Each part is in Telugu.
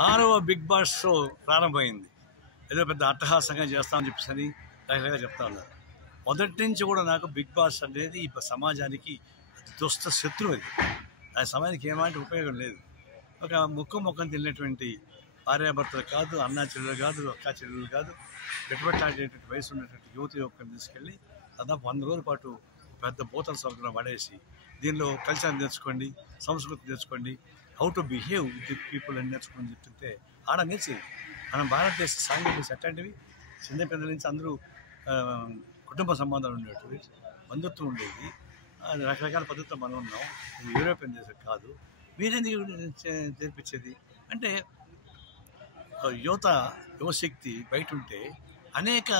6వ బిగ్ బాస్ షో ప్రారంభమైంది. ఏదో పెద్ద అట్టహాసంగా చేస్తామని చెప్పేసి రకరకాలుగా చెప్తా ఉన్నారు. మొదటి నుంచి కూడా నాకు బిగ్ బాస్ అనేది ఈ సమాజానికి దుష్ట శత్రువు. అది ఆ సమాజానికి ఏమంటే ఉపయోగం లేదు. ఒక ముఖం తిన్నటువంటి భార్యాభర్తలు కాదు, అన్నా చెల్లెలు కాదు, అక్కా చెల్లెలు కాదు, పెట్టుబట్లాడేటువంటి వయసు ఉన్నటువంటి యువకులను తీసుకెళ్ళి దాదాపు 100 రోజుల పాటు పెద్ద బోతల సముద్రం పడేసి దీనిలో కల్చర్ నేర్చుకోండి, సంస్కృతి నేర్చుకోండి, how to behave with people అని నేర్చుకోని చెప్తుంటే ఆడ నేర్చేది. మనం భారతదేశ సాంఘిక అట్లాంటివి చిన్న పిల్లల నుంచి అందరూ కుటుంబ సంబంధాలు ఉండేవి, బంధుత్వం ఉండేది. రకరకాల పద్ధతిలో మనం ఉన్నాం. ఇది యూరోపియన్ దేశం కాదు. మీరెందుకు నేర్పించేది అంటే యువశక్తి బయట ఉంటే అనేక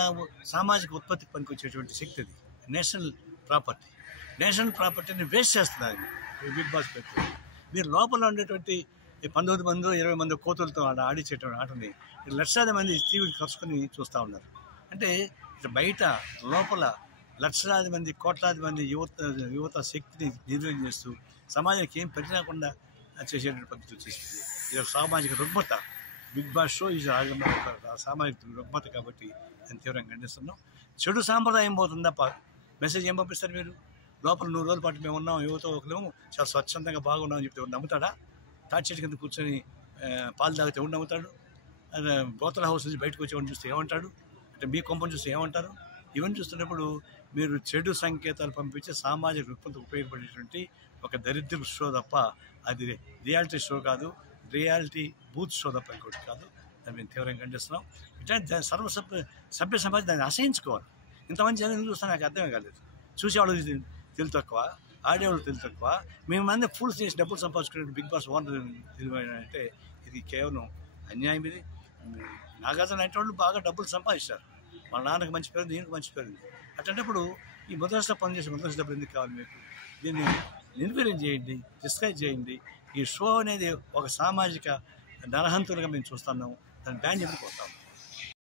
సామాజిక ఉత్పత్తి పనికొచ్చేటువంటి శక్తి. అది నేషనల్ ప్రాపర్టీని వేస్ట్ చేస్తున్నారు బిగ్ బాస్ పెట్టి. మీరు లోపల ఉండేటువంటి 19 మంది 20 మంది కోతులతో ఆడించేటువంటి ఆటని లక్షలాది మంది టీవీలు కలుసుకొని చూస్తూ ఉన్నారు. అంటే బయట లోపల లక్షలాది మంది కోట్లాది మంది యువత శక్తిని నిర్వహణ చేస్తూ సమాజానికి ఏం పెట్టలేకుండా చేసేటువంటి పద్ధతులు చేసింది. ఇది సామాజిక రుగ్మత. బిగ్ బాస్ షో ఇది సామాజిక రుగ్మత కాబట్టి నేను తీవ్రంగా ఖండిస్తున్నాం. చెడు సాంప్రదాయం పోతుంది తప్ప మెసేజ్ ఏం పంపిస్తారు మీరు? లోపల 100 రోజుల పాటు మేము ఉన్నాం, యువత ఒకలేము చాలా స్వచ్ఛందంగా బాగున్నామని చెప్తే నమ్ముతాడా? తాటి చెట్టు కింద కూర్చొని పాలు తాగితే ఎవరు నమ్ముతాడు? బోతల హౌస్ నుంచి బయటకు వచ్చేవాడిని చూస్తే ఏమంటాడు? అంటే మీ కొంపను చూస్తే ఏమంటారు? ఇవన్నీ చూస్తున్నప్పుడు మీరు చెడు సంకేతాలు పంపించే సామాజిక రుగ్మత ఉపయోగపడేటువంటి ఒక దరిద్ర షో తప్ప అది రియాలిటీ షో కాదు, రియాలిటీ బూత్ షో తప్ప ఇంకోటి కాదు. దాన్ని మేము తీవ్రంగా ఖండిస్తున్నాం. ఇట్లా సభ్య సమాజం దాన్ని అసహించుకోవాలి. ఇంతమంది జనం చూస్తే నాకు అర్థమే కాలేదు. చూసేవాళ్ళు తెలివి తక్కువ, ఆడేవాళ్ళు తెలివి తక్కువ. మేము మంది ఫుల్స్ చేసి డబ్బులు సంపాదించుకునే బిగ్ బాస్ ఓనర్ తెలివైన అంటే ఇది కేవలం అన్యాయం. ఇది నాగార్జున లాంటి వాళ్ళు బాగా డబ్బులు సంపాదిస్తారు. వాళ్ళ నాన్నకు మంచి పేరు, దీనికి మంచి పేరు. అట్లాంటప్పుడు ఈ ముద్రస్తా పనిచేసే ముద్రస్తా డబ్బులు ఎందుకు కావాలి మీకు? దీన్ని నిర్వీర్యం చేయండి, డిస్కరేజ్ చేయండి. ఈ షో అనేది ఒక సామాజిక నరహంతులుగా మేము చూస్తున్నాము. దాన్ని బ్యాన్ చెప్పి పోతాము.